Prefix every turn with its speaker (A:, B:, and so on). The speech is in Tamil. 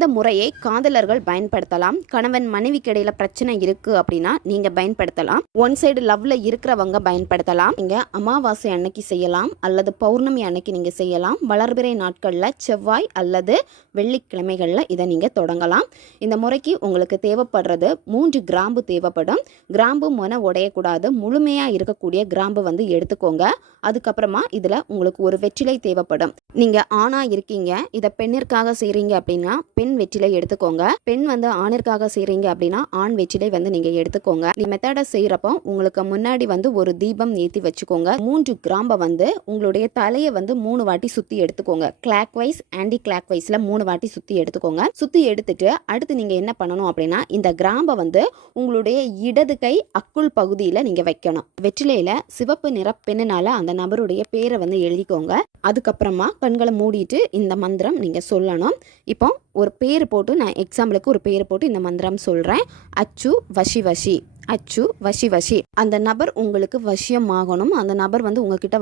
A: இந்த முறையை காதலர்கள் பயன்படுத்தலாம். கணவன் மனைவிக்கு இடையில பிரச்சனை இருக்கு அப்படின்னா நீங்க பயன்படுத்தலாம். ஒன் சைடு லவ்ல இருக்கிறவங்க பயன்படுத்தலாம். நீங்க அமாவாசை அன்னைக்கு செய்யலாம் அல்லது பௌர்ணமி அன்னைக்கு நீங்க செய்யலாம். வளர்பிறை நாட்கள்ல செவ்வாய் அல்லது வெள்ளிக்கிழமைகள்ல இதை நீங்க தொடங்கலாம். இந்த முறைக்கு உங்களுக்கு தேவைப்படுறது மூன்று கிராம்பு தேவைப்படும். கிராம்பு மன உடையக்கூடாது. முழுமையா இருக்கக்கூடிய கிராம்பு வந்து எடுத்துக்கோங்க. அதுக்கப்புறமா இதுல உங்களுக்கு ஒரு வெற்றிலை தேவைப்படும். நீங்கள் ஆணாக இருக்கீங்க இதை பெண்ணிற்காக செய்கிறீங்க அப்படின்னா பெண் வெற்றிலை எடுத்துக்கோங்க. பெண் வந்து ஆணிற்காக செய்கிறீங்க அப்படின்னா ஆண் வெற்றிலை வந்து நீங்கள் எடுத்துக்கோங்க. நீ மெத்தடை செய்கிறப்போ உங்களுக்கு முன்னாடி வந்து ஒரு தீபம் ஏற்றி வச்சுக்கோங்க. மூன்று கிராம்பை வந்து உங்களுடைய தலையை வந்து மூணு வாட்டி சுற்றி எடுத்துக்கோங்க. கிளாக் வைஸ் ஆன்டி கிளாக் வைஸில் மூணு வாட்டி சுற்றி எடுத்துக்கோங்க. சுற்றி எடுத்துட்டு அடுத்து நீங்கள் என்ன பண்ணணும் அப்படின்னா இந்த கிராம்பை வந்து உங்களுடைய இடது கை அக்குள் பகுதியில் நீங்கள் வைக்கணும். வெற்றிலையில் சிவப்பு நிற பெண்ணுனால அந்த நபருடைய பேரை வந்து எழுதிக்கோங்க. அதுக்கப்புறமா கண்களை மூடிட்டு இந்த மந்திரம் நீங்கள் சொல்லணும். இப்போ ஒரு பேர் போட்டு நான் எக்ஸாம்பிளுக்கு ஒரு பேர் போட்டு இந்த மந்திரம் சொல்கிறேன் அச்சு வஷி வஷி அச்சு வஷி வஷி அந்த நபர் உங்களுக்கு வசியம் ஆகணும். அந்த நபர் வந்து உங்ககிட்ட